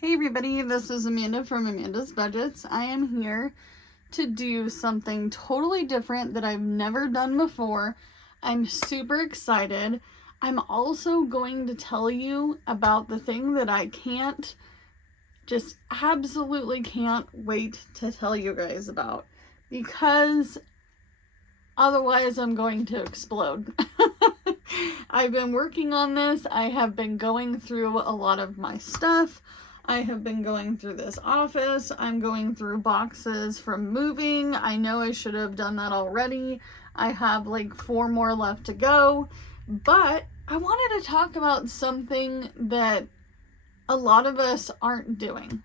Hey everybody, this is Amanda from Amanda's Budgets. I am here to do something totally different that I've never done before. I'm super excited. I'm also going to tell you about the thing that I absolutely can't wait to tell you guys about, because otherwise I'm going to explode. I've been working on this. I have been going through a lot of my stuff. I have been going through this office. I'm going through boxes from moving. I know I should have done that already. I have like 4 more left to go. But I wanted to talk about something that a lot of us aren't doing.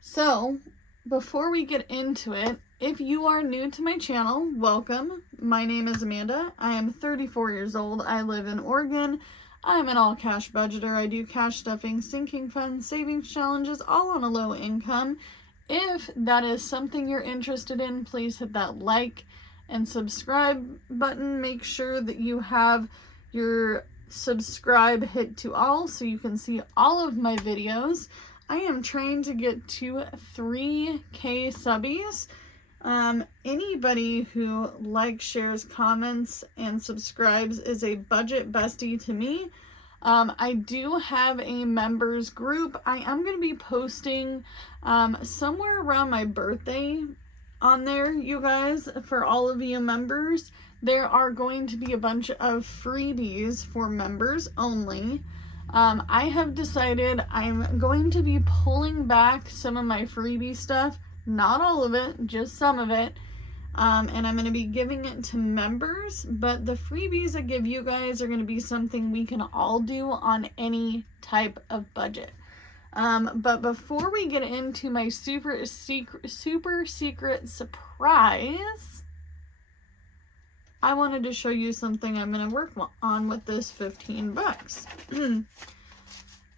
So, before we get into it, if you are new to my channel, welcome. My name is Amanda. I am 34 years old. I live in Oregon. I'm an all-cash budgeter. I do cash stuffing, sinking funds, savings challenges, all on a low income. If that is something you're interested in, please hit that like and subscribe button. Make sure that you have your subscribe hit to all so you can see all of my videos. I am trying to get to 3K subbies. Anybody who likes, shares, comments, and subscribes is a budget bestie to me. I do have a members group. I am going to be posting somewhere around my birthday on there, you guys, for all of you members. There are going to be a bunch of freebies for members only. I have decided I'm going to be pulling back some of my freebie stuff. Not all of it, just some of it. And I'm going to be giving it to members, but the freebies I give you guys are going to be something we can all do on any type of budget. But before we get into my super secret surprise, I wanted to show you something I'm going to work on with this $15.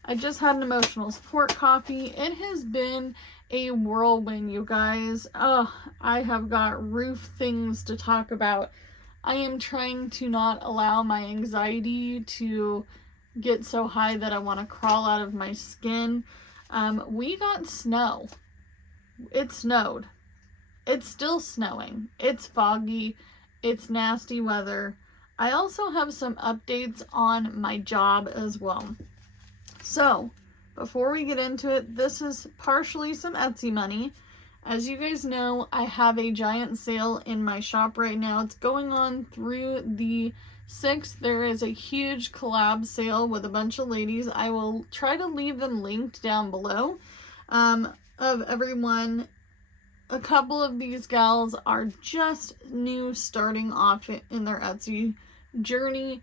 I just had an emotional support coffee. It has been a whirlwind, you guys. I have got roof things to talk about. I am trying to not allow my anxiety to get so high that I want to crawl out of my skin. We got snow. It snowed. It's still snowing. It's foggy. It's nasty weather. I also have some updates on my job as well. So, before we get into it, this is partially some Etsy money. As you guys know, I have a giant sale in my shop right now. It's going on through the 6th. There is a huge collab sale with a bunch of ladies. I will try to leave them linked down below of everyone. A couple of these gals are just new starting off in their Etsy journey,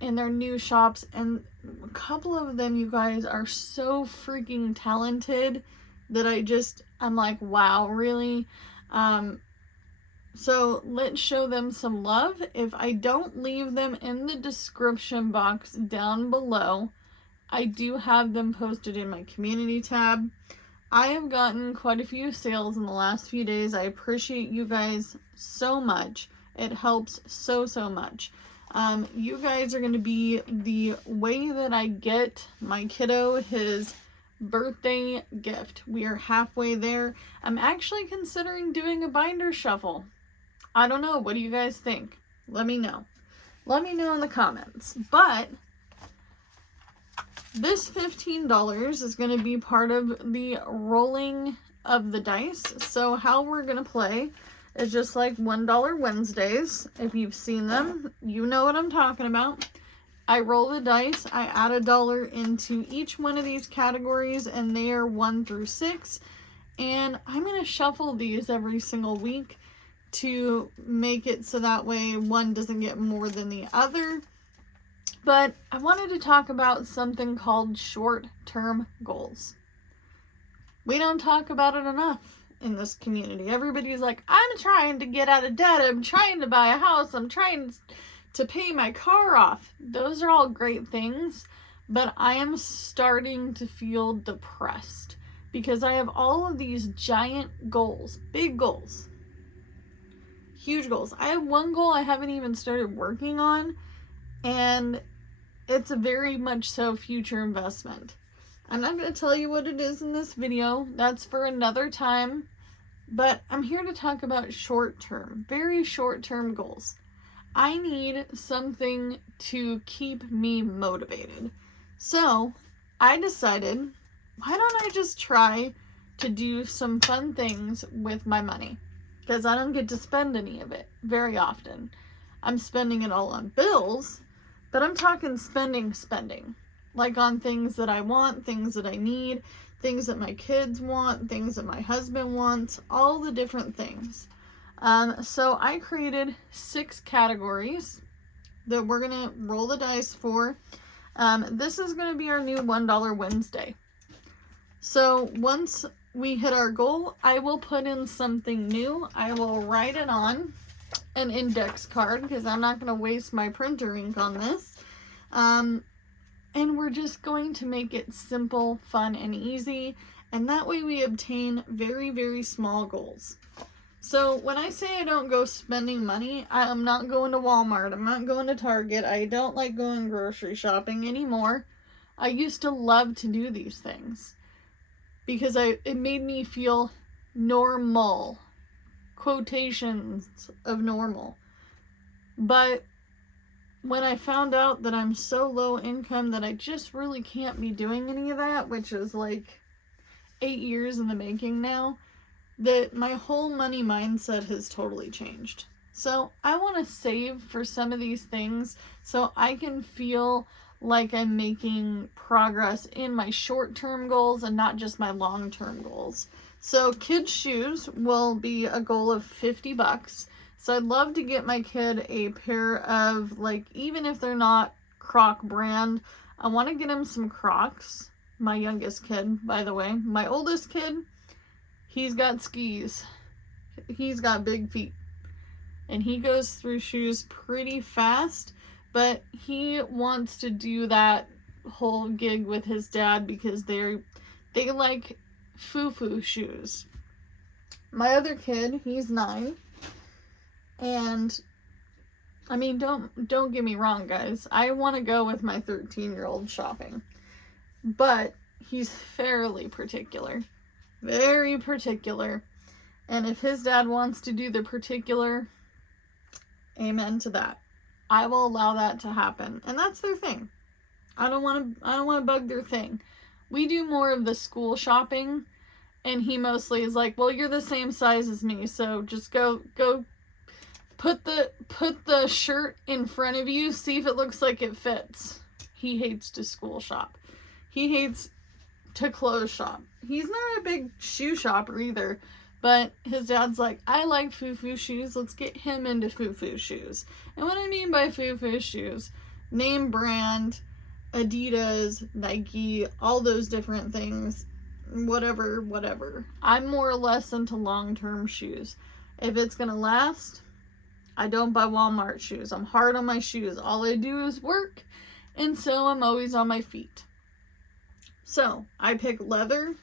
in their new shops, and a couple of them, you guys, are so freaking talented that I'm like, wow, really? So let's show them some love. If I don't leave them in the description box down below, I do have them posted in my community tab. I have gotten quite a few sales in the last few days. I appreciate you guys so much. It helps so much. You guys are going to be the way that I get my kiddo his birthday gift. We are halfway there. I'm actually considering doing a binder shuffle. I don't know. What do you guys think? Let me know. Let me know in the comments. But this $15 is going to be part of the rolling of the dice. So how we're going to play is just like $1 Wednesdays. If you've seen them, you know what I'm talking about. I roll the dice. I add $1 into each one of these categories, and they are 1 through 6. And I'm going to shuffle these every single week to make it so that way one doesn't get more than the other. But I wanted to talk about something called short-term goals. We don't talk about it enough in this community. Everybody's like, I'm trying to get out of debt. I'm trying to buy a house. I'm trying to pay my car off. Those are all great things, but I am starting to feel depressed because I have all of these giant goals, big goals, huge goals. I have one goal I haven't even started working on, and it's a very much so future investment. I'm not going to tell you what it is in this video. That's for another time. But I'm here to talk about short-term, very short-term goals. I need something to keep me motivated. So I decided, why don't I just try to do some fun things with my money? Because I don't get to spend any of it very often. I'm spending it all on bills, but I'm talking spending. Like on things that I want, things that I need, things that my kids want, things that my husband wants, all the different things. So I created 6 categories that we're going to roll the dice for. This is going to be our new $1 Wednesday. So once we hit our goal, I will put in something new. I will write it on an index card because I'm not going to waste my printer ink on this. And we're just going to make it simple, fun, and easy. And that way we obtain very, very small goals. So when I say I don't go spending money, I'm not going to Walmart. I'm not going to Target. I don't like going grocery shopping anymore. I used to love to do these things because it made me feel normal. Quotations of normal. But when I found out that I'm so low income that I just really can't be doing any of that, which is like 8 years in the making now, that my whole money mindset has totally changed. So I want to save for some of these things so I can feel like I'm making progress in my short-term goals and not just my long-term goals. So kids' shoes will be a goal of $50. So I'd love to get my kid a pair of, like, even if they're not Croc brand, I want to get him some Crocs. My youngest kid, by the way. My oldest kid, he's got skis. He's got big feet. And he goes through shoes pretty fast, but he wants to do that whole gig with his dad because they like foo-foo shoes. My other kid, he's 9. And I mean, don't get me wrong, guys. I want to go with my 13-year-old shopping. But he's fairly particular. Very particular. And if his dad wants to do the particular, amen to that. I will allow that to happen. And that's their thing. I don't want to bug their thing. We do more of the school shopping, and he mostly is like, "Well, you're the same size as me, so just go put the shirt in front of you, see if it looks like it fits." He hates to school shop. He hates to clothes shop. He's not a big shoe shopper either, but his dad's like, "I like foo-foo shoes. Let's get him into foo-foo shoes." And what I mean by foo-foo shoes, name brand, Adidas, Nike, all those different things, whatever. I'm more or less into long-term shoes. If it's gonna last, I don't buy Walmart shoes. I'm hard on my shoes. All I do is work, and so I'm always on my feet. So I pick leather,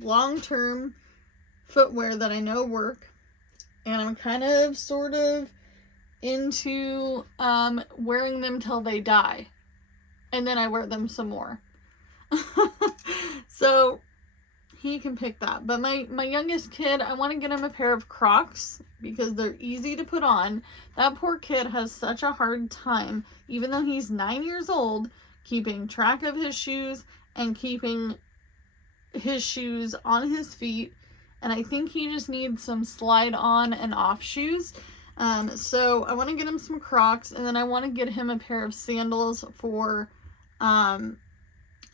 long-term footwear that I know work, and I'm kind of sort of into wearing them till they die, and then I wear them some more. So he can pick that. But my youngest kid, I want to get him a pair of Crocs because they're easy to put on. That poor kid has such a hard time, even though he's 9 years old, keeping track of his shoes and keeping his shoes on his feet. And I think he just needs some slide on and off shoes. So I want to get him some Crocs, and then I want to get him a pair of sandals for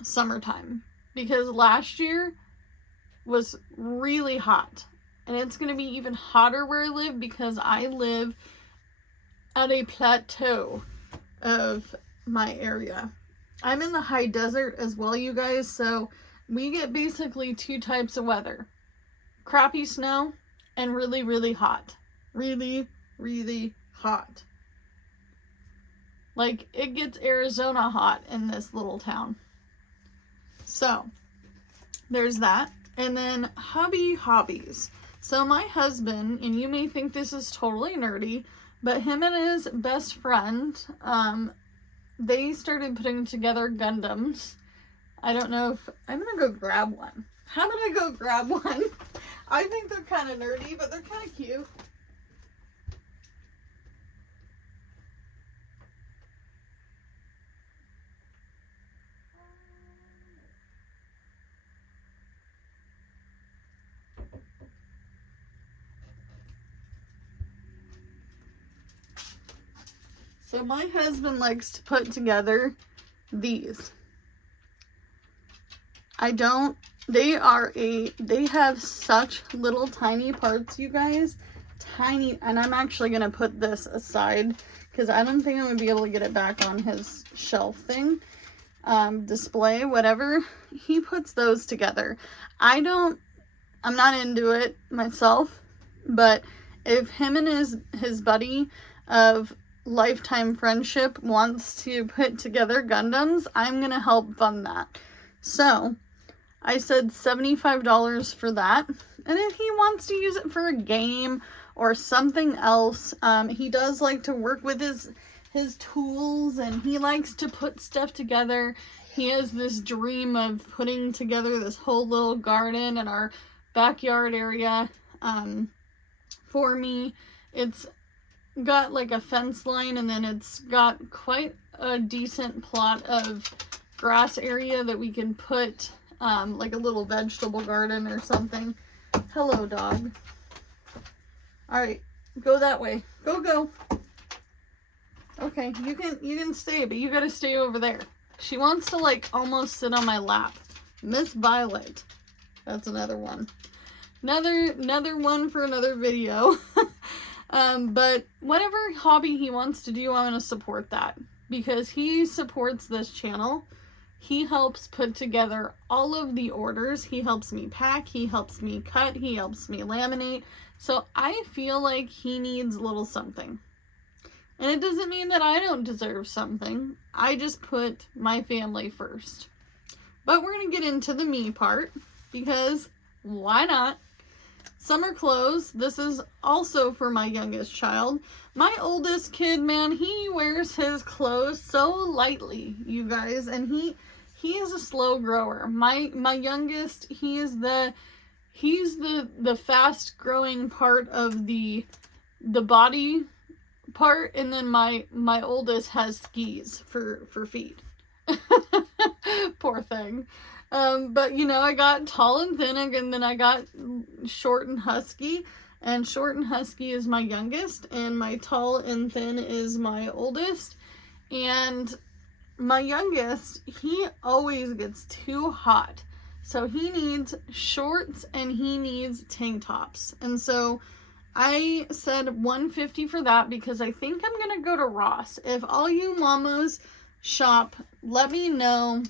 summertime, because last year was really hot, and it's going to be even hotter where I live because I live at a plateau of my area. I'm in the high desert as well, you guys, so we get basically 2 types of weather: crappy snow and really, really hot. Really, really hot. Like, it gets Arizona hot in this little town. So there's that. And then Hubby Hobbies. So my husband, and you may think this is totally nerdy, but him and his best friend, they started putting together Gundams I don't know if I'm gonna go grab one. How about I go grab one? I think they're kind of nerdy, but they're kind of cute. So my husband likes to put together these. They have such little tiny parts, you guys. Tiny, and I'm actually going to put this aside because I don't think I'm going to be able to get it back on his shelf thing. Display, whatever. He puts those together. I'm not into it myself, but if him and his buddy of lifetime friendship wants to put together Gundams, I'm gonna help fund that. So I said $75 for that, and if he wants to use it for a game or something else, he does like to work with his tools, and he likes to put stuff together. He has this dream of putting together this whole little garden in our backyard area for me. It's got like a fence line, and then it's got quite a decent plot of grass area that we can put like a little vegetable garden or something. Hello, dog. All right, go that way. Go. Okay, you can stay, but you gotta stay over there. She wants to like almost sit on my lap. Miss Violet. That's another one. Another one for another video. But whatever hobby he wants to do, I'm going to support that. Because he supports this channel. He helps put together all of the orders. He helps me pack. He helps me cut. He helps me laminate. So I feel like he needs a little something. And it doesn't mean that I don't deserve something. I just put my family first. But we're going to get into the me part. Because why not? Summer clothes. This is also for my youngest child. My oldest kid, man, he wears his clothes so lightly, you guys, and he is a slow grower. My youngest, he's the fast growing part of the body part, and then my oldest has skis for feet. Poor thing. But you know, I got tall and thin, and then I got short and husky, and short and husky is my youngest, and my tall and thin is my oldest. And my youngest, he always gets too hot, so he needs shorts and he needs tank tops. And so I said $150 for that, because I think I'm gonna go to Ross. If all you mamas shop, let me know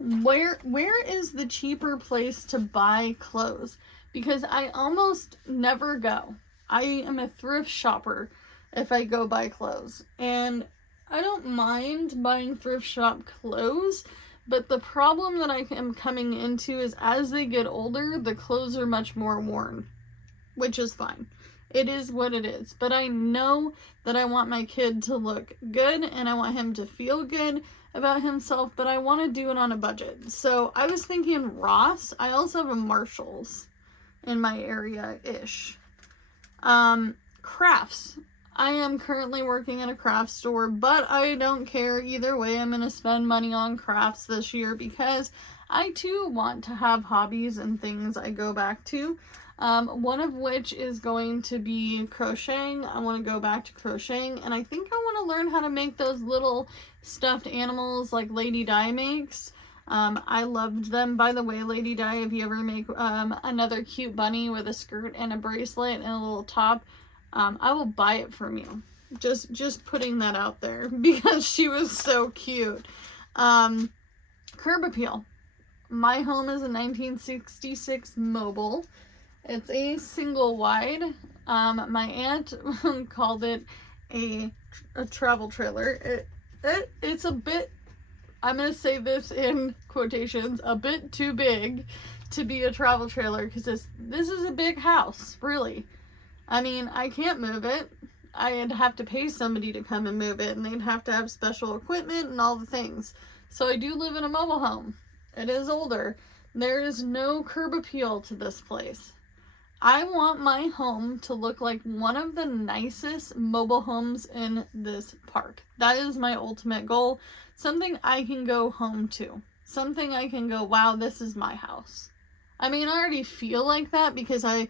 where is the cheaper place to buy clothes, because I almost never go. I am a thrift shopper if I go buy clothes, and I don't mind buying thrift shop clothes, but the problem that I am coming into is as they get older, the clothes are much more worn, which is fine. It is what it is. But I know that I want my kid to look good, and I want him to feel good about himself, but I want to do it on a budget. So I was thinking Ross. I also have a Marshall's in my area-ish. Crafts. I am currently working at a craft store, but I don't care either way. I'm going to spend money on crafts this year because I too want to have hobbies and things I go back to. One of which is going to be crocheting. I want to go back to crocheting, and I think I want to learn how to make those little stuffed animals like Lady Di makes. I loved them. By the way, Lady Di, if you ever make another cute bunny with a skirt and a bracelet and a little top, I will buy it from you. Just putting that out there because she was so cute. Curb appeal. My home is a 1966 Mobile. It's a single wide. My aunt called it a travel trailer. It's a bit, I'm going to say this in quotations, a bit too big to be a travel trailer, because this is a big house, really. I mean, I can't move it. I'd have to pay somebody to come and move it, and they'd have to have special equipment and all the things. So I do live in a mobile home. It is older. There is no curb appeal to this place. I want my home to look like one of the nicest mobile homes in this park. That is my ultimate goal. Something I can go home to. Something I can go, wow, this is my house. I mean, I already feel like that because I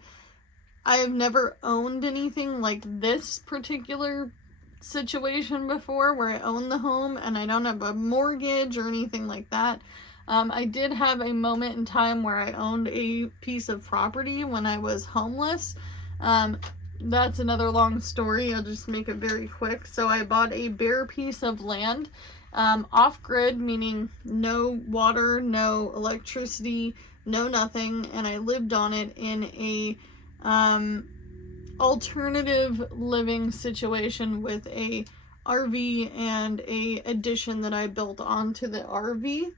have never owned anything like this particular situation before where I own the home and I don't have a mortgage or anything like that. I did have a moment in time where I owned a piece of property when I was homeless. That's another long story. I'll just make it very quick. So I bought a bare piece of land, off-grid, meaning no water, no electricity, no nothing, and I lived on it in a alternative living situation with a RV and a addition that I built onto the RV.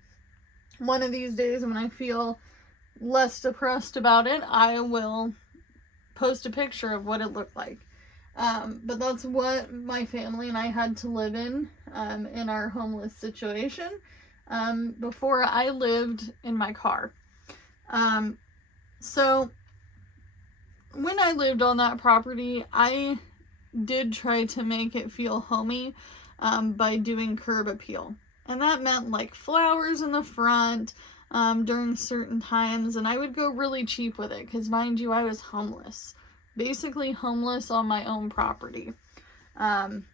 One of these days when I feel less depressed about it, I will post a picture of what it looked like. But that's what my family and I had to live in our homeless situation before I lived in my car. So when I lived on that property, I did try to make it feel homey by doing curb appeal. And that meant like flowers in the front during certain times. And I would go really cheap with it because, mind you, I was homeless. Basically homeless on my own property. And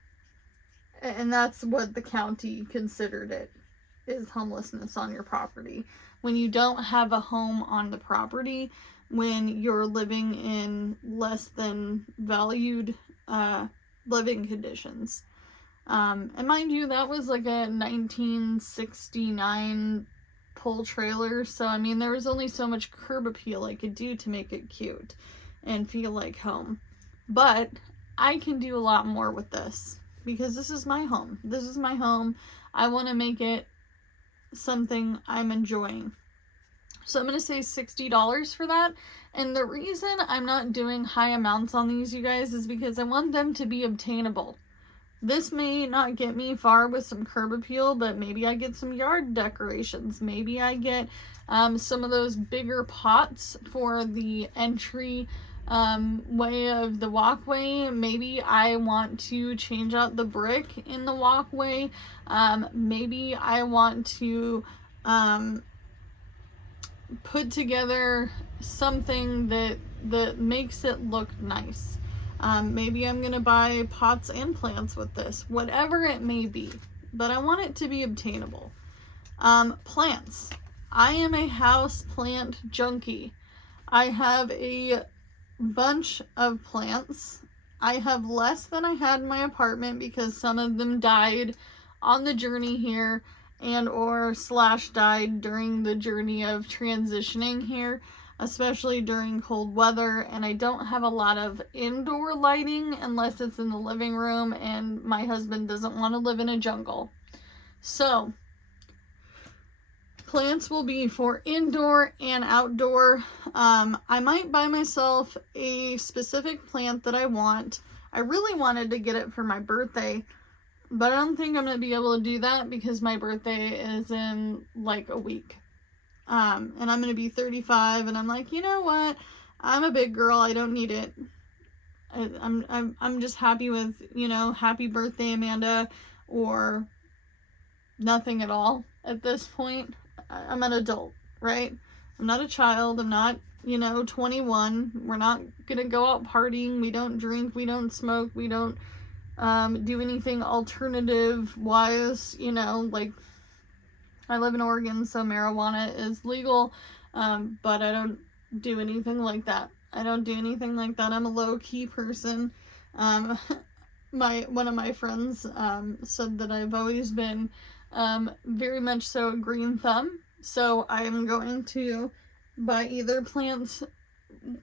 that's what the county considered it, is homelessness on your property. When you don't have a home on the property, when you're living in less than valued living conditions. And mind you, that was like a 1969 pull trailer. So, I mean, there was only so much curb appeal I could do to make it cute and feel like home. But I can do a lot more with this because this is my home. This is my home. I want to make it something I'm enjoying. So I'm going to say $60 for that. And the reason I'm not doing high amounts on these, you guys, is because I want them to be obtainable. This may not get me far with some curb appeal, but maybe I get some yard decorations. Maybe I get some of those bigger pots for the entry way of the walkway. Maybe I want to change out the brick in the walkway. Maybe I want to put together something that makes it look nice. Maybe I'm gonna buy pots and plants with this, whatever it may be, but I want it to be obtainable. Plants. I am a house plant junkie. I have a bunch of plants. I have less than I had in my apartment because some of them died on the journey here and or / died during the journey of transitioning here, especially during cold weather. And I don't have a lot of indoor lighting unless it's in the living room, and my husband doesn't want to live in a jungle. So plants will be for indoor and outdoor. I might buy myself a specific plant that I want. I really wanted to get it for my birthday, but I don't think I'm going to be able to do that because my birthday is in like a week. And I'm going to be 35, and I'm like, you know what? I'm a big girl. I don't need it. I'm just happy with, happy birthday, Amanda, or nothing at all at this point. I'm an adult, right? I'm not a child. I'm not, 21. We're not going to go out partying. We don't drink. We don't smoke. We don't do anything alternative wise, like I live in Oregon, so marijuana is legal, but I don't do anything like that. I'm a low-key person. One of my friends said that I've always been very much so a green thumb, so I'm going to buy either plants,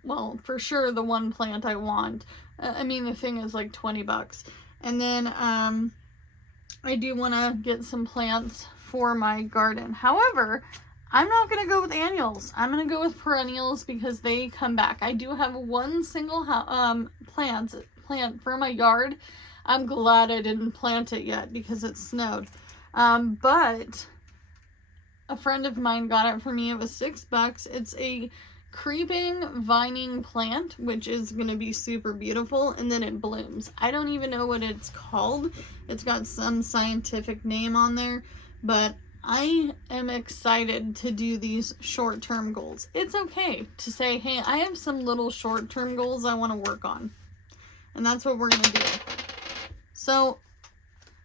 well, for sure the one plant I want. The thing is like $20. And then I do want to get some plants for my garden. However, I'm not going to go with annuals. I'm going to go with perennials because they come back. I do have one single plant for my yard. I'm glad I didn't plant it yet because it snowed. But a friend of mine got it for me. It was $6. It's a creeping vining plant, which is going to be super beautiful, and then it blooms. I don't even know what it's called. It's got some scientific name on there, but I am excited to do these short-term goals. It's okay to say, hey, I have some little short-term goals I want to work on, and that's what we're going to do. So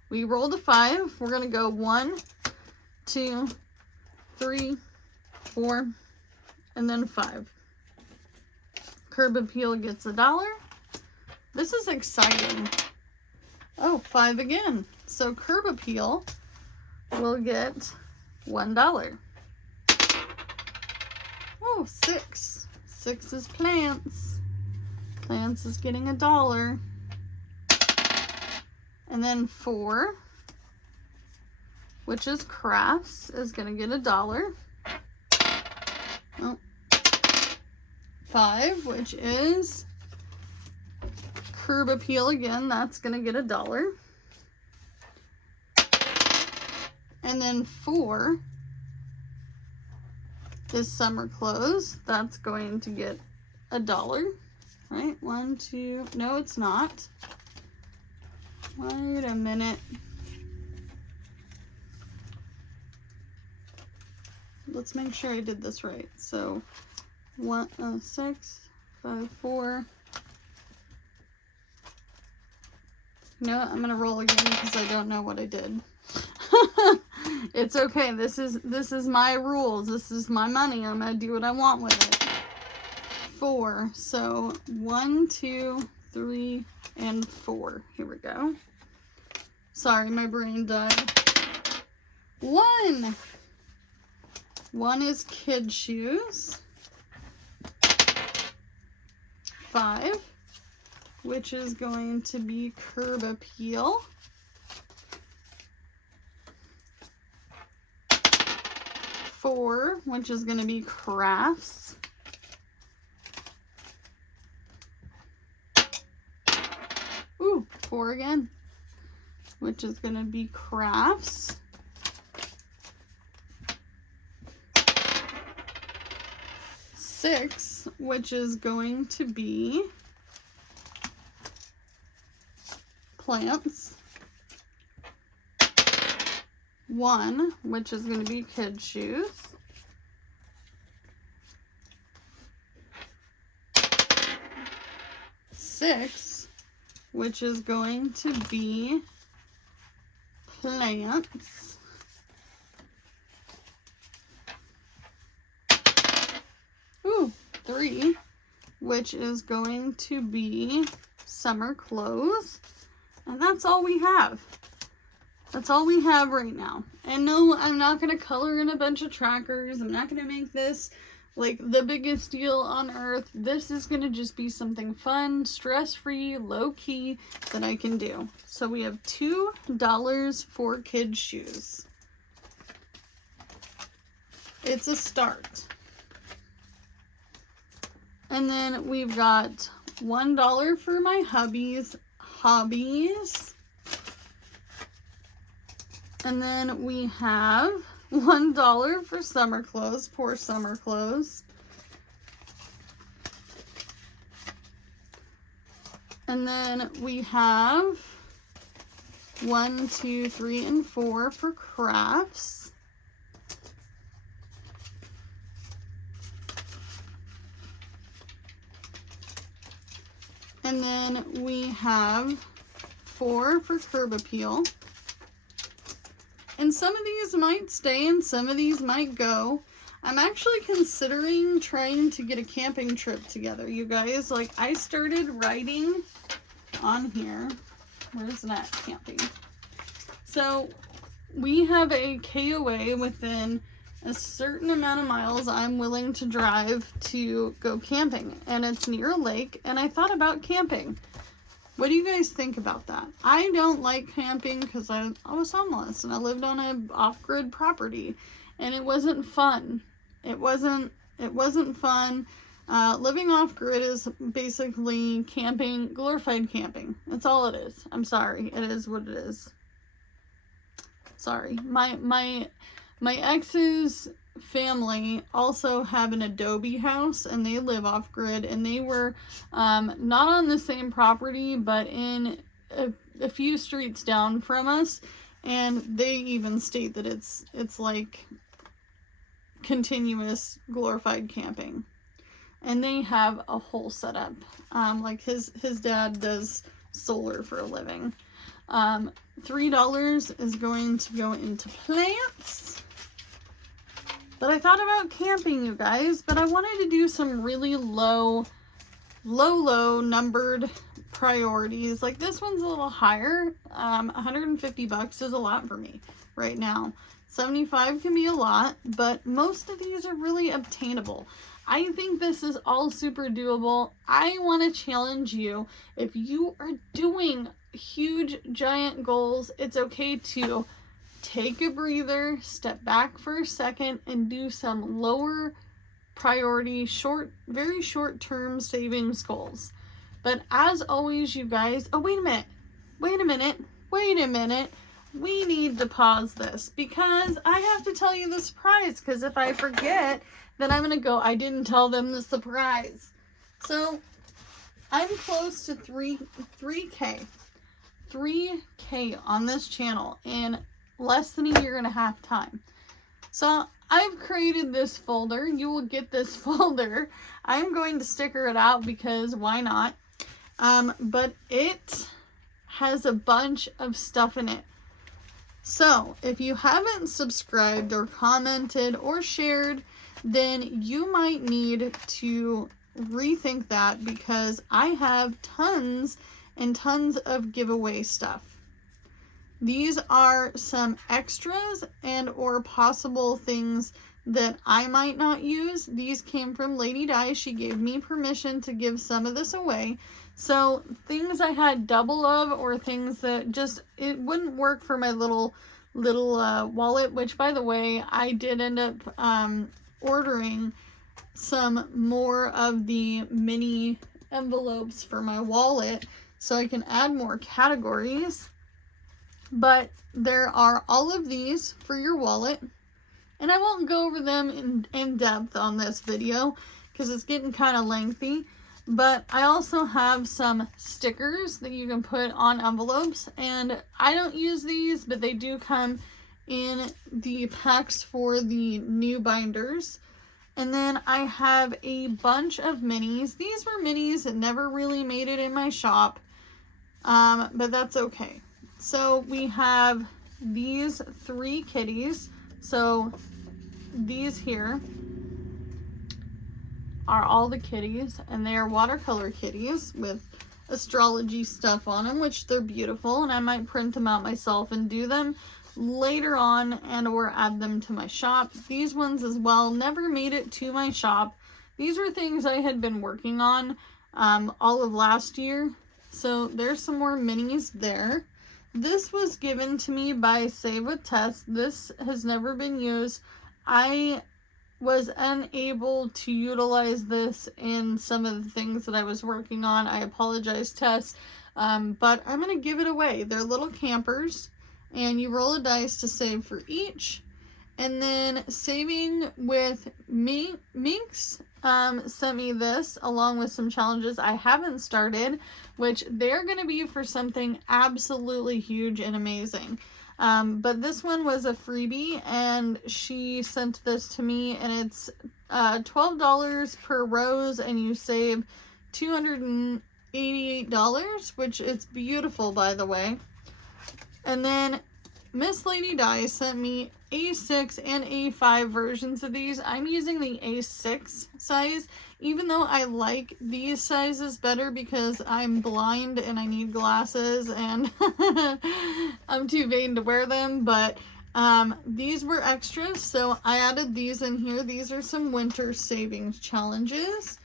we rolled a 5. We're going to go 1, 2, 3, 4, and then 5. Curb appeal gets $1. This is exciting. Oh, 5 again. So curb appeal will get $1. Oh, 6. 6 is plants. Plants is getting $1. And then 4, which is crafts, is going to get $1. Oh. 5, which is curb appeal again, that's going to get $1. And then 4 is summer clothes, that's going to get $1. Right? 1, 2, no, it's not. Wait a minute. Let's make sure I did this right. So 6, 5, 4. You know what? I'm gonna roll again because I don't know what I did. It's okay. This is my rules. This is my money. I'm gonna do what I want with it. 4. So 1, 2, 3, and 4. Here we go. Sorry, my brain died. 1. 1 is kid shoes. 5, which is going to be curb appeal. 4, which is going to be crafts. Ooh, 4 again, which is going to be crafts. 6, which is going to be plants. 1, which is going to be kid shoes. 6, which is going to be plants. 3, which is going to be summer clothes. And that's all we have. That's all we have right now. And no, I'm not going to color in a bunch of trackers. I'm not going to make this like the biggest deal on earth. This is going to just be something fun, stress-free, low-key that I can do. So we have $2 for kids' shoes. It's a start. And then we've got $1 for my Hubby's Hobbies. And then we have $1 for summer clothes, poor summer clothes. And then we have 1, 2, 3, and 4 for crafts. And then we have 4 for curb appeal. And some of these might stay and some of these might go. I'm actually considering trying to get a camping trip together, you guys. Like, I started writing on here. Where's that camping? So we have a KOA within a certain amount of miles I'm willing to drive to go camping, and it's near a lake, and I thought about camping. What do you guys think about that? I don't like camping because I was homeless and I lived on an off-grid property, and it wasn't fun. It wasn't fun. Living off-grid is basically camping, glorified camping. That's all it is. I'm sorry. It is what it is. Sorry. My My ex's family also have an adobe house, and they live off grid, and they were not on the same property, but in a few streets down from us, and they even state that it's like continuous glorified camping. And they have a whole setup. Like his dad does solar for a living. $3 is going to go into plants. But I thought about camping, you guys, but I wanted to do some really low numbered priorities. Like this one's a little higher. $150 is a lot for me right now. 75 can be a lot, but most of these are really obtainable. I think this is all super doable. I want to challenge you. If you are doing huge, giant goals, it's okay to take a breather, step back for a second, and do some lower priority, very short-term savings goals. But as always, you guys, oh, wait a minute. We need to pause this because I have to tell you the surprise, because if I forget, then I'm going to go, I didn't tell them the surprise. So I'm close to 3K on this channel in less than a year and a half time. So I've created this folder. You will get this folder. I'm going to sticker it out because why not? But it has a bunch of stuff in it. So if you haven't subscribed or commented or shared, then you might need to rethink that, because I have tons and tons of giveaway stuff. These are some extras and or possible things that I might not use. These came from Lady Di. She gave me permission to give some of this away. So things I had double of, or things that just, it wouldn't work for my little wallet, which by the way, I did end up ordering some more of the mini envelopes for my wallet so I can add more categories. But there are all of these for your wallet, and I won't go over them in depth on this video because it's getting kind of lengthy. But I also have some stickers that you can put on envelopes, and I don't use these, but they do come in the packs for the new binders. And then I have a bunch of minis. These were minis that never really made it in my shop, but that's okay. So we have these 3 kitties. So these here are all the kitties, and they are watercolor kitties with astrology stuff on them, which they're beautiful, and I might print them out myself and do them later on and or add them to my shop. These ones as well never made it to my shop. These were things I had been working on all of last year. So there's some more minis there. This was given to me by Save with Tess. This has never been used. I was unable to utilize this in some of the things that I was working on. I apologize, Tess, but I'm going to give it away. They're little campers, and you roll a dice to save for each. And then Saving with Minx sent me this along with some challenges I haven't started, which they're going to be for something absolutely huge and amazing. But this one was a freebie, and she sent this to me, and it's $12 per rose, and you save $288, which it's beautiful, by the way. And then Miss Lady Di sent me A6 and A5 versions of these. I'm using the A6 size, even though I like these sizes better because I'm blind and I need glasses and I'm too vain to wear them. But these were extras, so I added these in here. These are some winter savings challenges.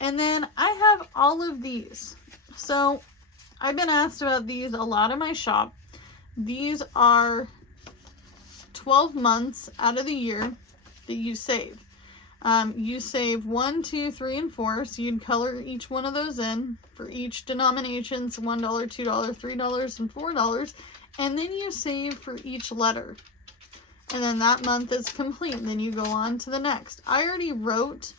And then I have all of these. So I've been asked about these a lot in my shop. These are 12 months out of the year that you save. You save 1, 2, 3, and 4. So you'd color each one of those in for each denomination. So $1, $2, $3, and $4. And then you save for each letter. and then that month is complete, and then you go on to the next. I already wrote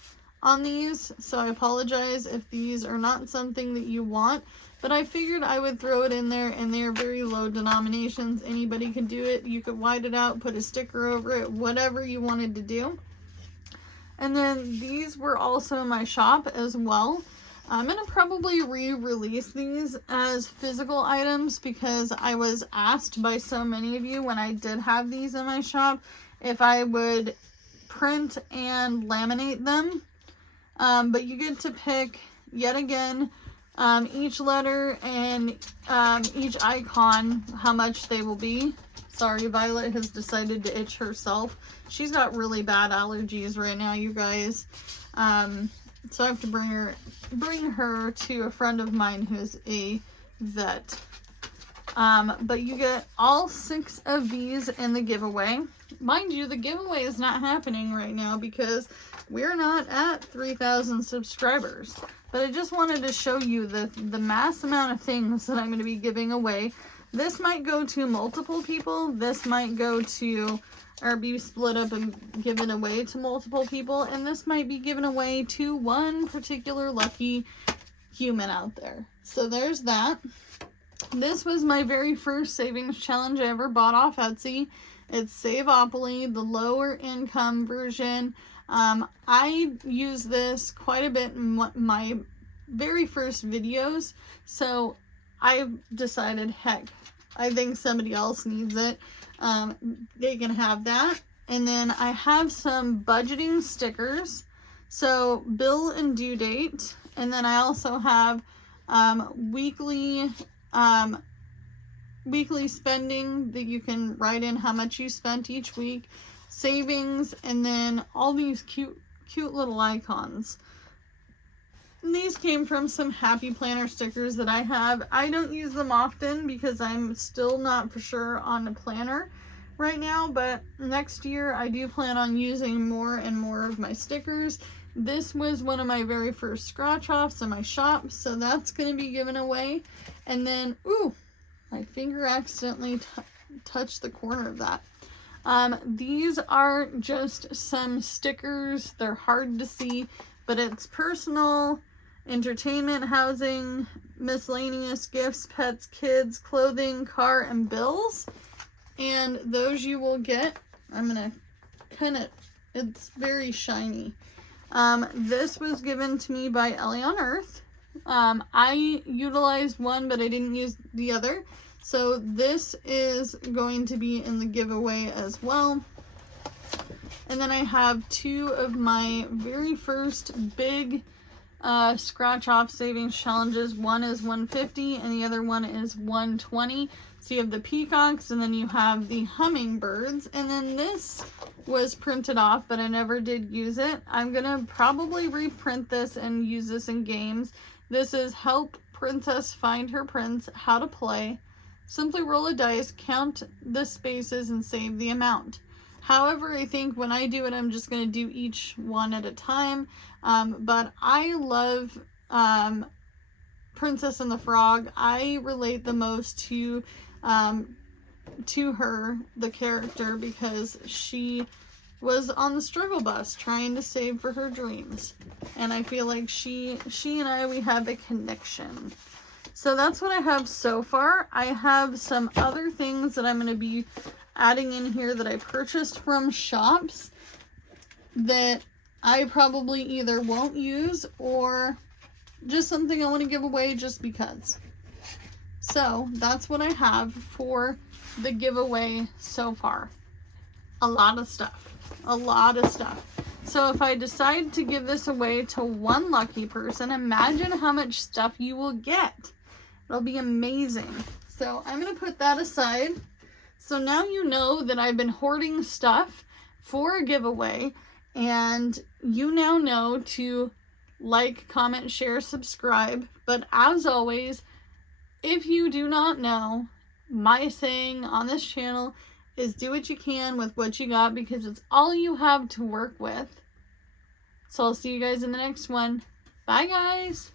on these, so I apologize if these are not something that you want, but I figured I would throw it in there, and they're very low denominations. Anybody can do it. You could white it out, put a sticker over it, whatever you wanted to do. And then these were also in my shop as well. I'm going to probably re-release these as physical items because I was asked by so many of you when I did have these in my shop if I would print and laminate them. But you get to pick, yet again, each letter and each icon, how much they will be. Sorry, Violet has decided to itch herself. She's got really bad allergies right now, you guys. So I have to bring her to a friend of mine who's a vet. But you get all 6 of these in the giveaway. Mind you, the giveaway is not happening right now because we're not at 3,000 subscribers. But I just wanted to show you the mass amount of things that I'm going to be giving away. This might go to multiple people. This might go to, or be split up and given away to multiple people. And this might be given away to one particular lucky human out there. So there's that. This was my very first savings challenge I ever bought off Etsy. It's Saveopoly, the lower income version. I use this quite a bit in my very first videos. So I decided, heck, I think somebody else needs it. They can have that. And then I have some budgeting stickers. So bill and due date. And then I also have weekly spending that you can write in how much you spent each week. Savings, and then all these cute little icons. And these came from some Happy Planner stickers that I have. I don't use them often because I'm still not for sure on a planner right now, but next year I do plan on using more and more of my stickers. This was one of my very first scratch offs in my shop, so that's going to be given away. And then, ooh, my finger accidentally touched the corner of that. These are just some stickers. They're hard to see, but it's personal, entertainment, housing, miscellaneous, gifts, pets, kids, clothing, car, and bills. And those you will get. I'm going to kind of, it's very shiny. This was given to me by Ellie on Earth. I utilized one, but I didn't use the other. So this is going to be in the giveaway as well. And then I have 2 of my very first big scratch off savings challenges. One is 150 and the other one is 120. So you have the peacocks and then you have the hummingbirds. And then this was printed off, but I never did use it. I'm gonna probably reprint this and use this in games. This is Help Princess Find Her Prince, How to Play. Simply roll a dice, count the spaces, and save the amount. However, I think when I do it, I'm just going to do each one at a time. But I love Princess and the Frog. I relate the most to her, the character, because she was on the struggle bus trying to save for her dreams. And I feel like she and I, we have a connection. So that's what I have so far. I have some other things that I'm going to be adding in here that I purchased from shops that I probably either won't use or just something I want to give away just because. So that's what I have for the giveaway so far. A lot of stuff. A lot of stuff. So if I decide to give this away to one lucky person, imagine how much stuff you will get. It'll be amazing. So I'm going to put that aside. So now you know that I've been hoarding stuff for a giveaway, and you now know to like, comment, share, subscribe. But as always, if you do not know, my saying on this channel is do what you can with what you got, because it's all you have to work with. So I'll see you guys in the next one. Bye, guys.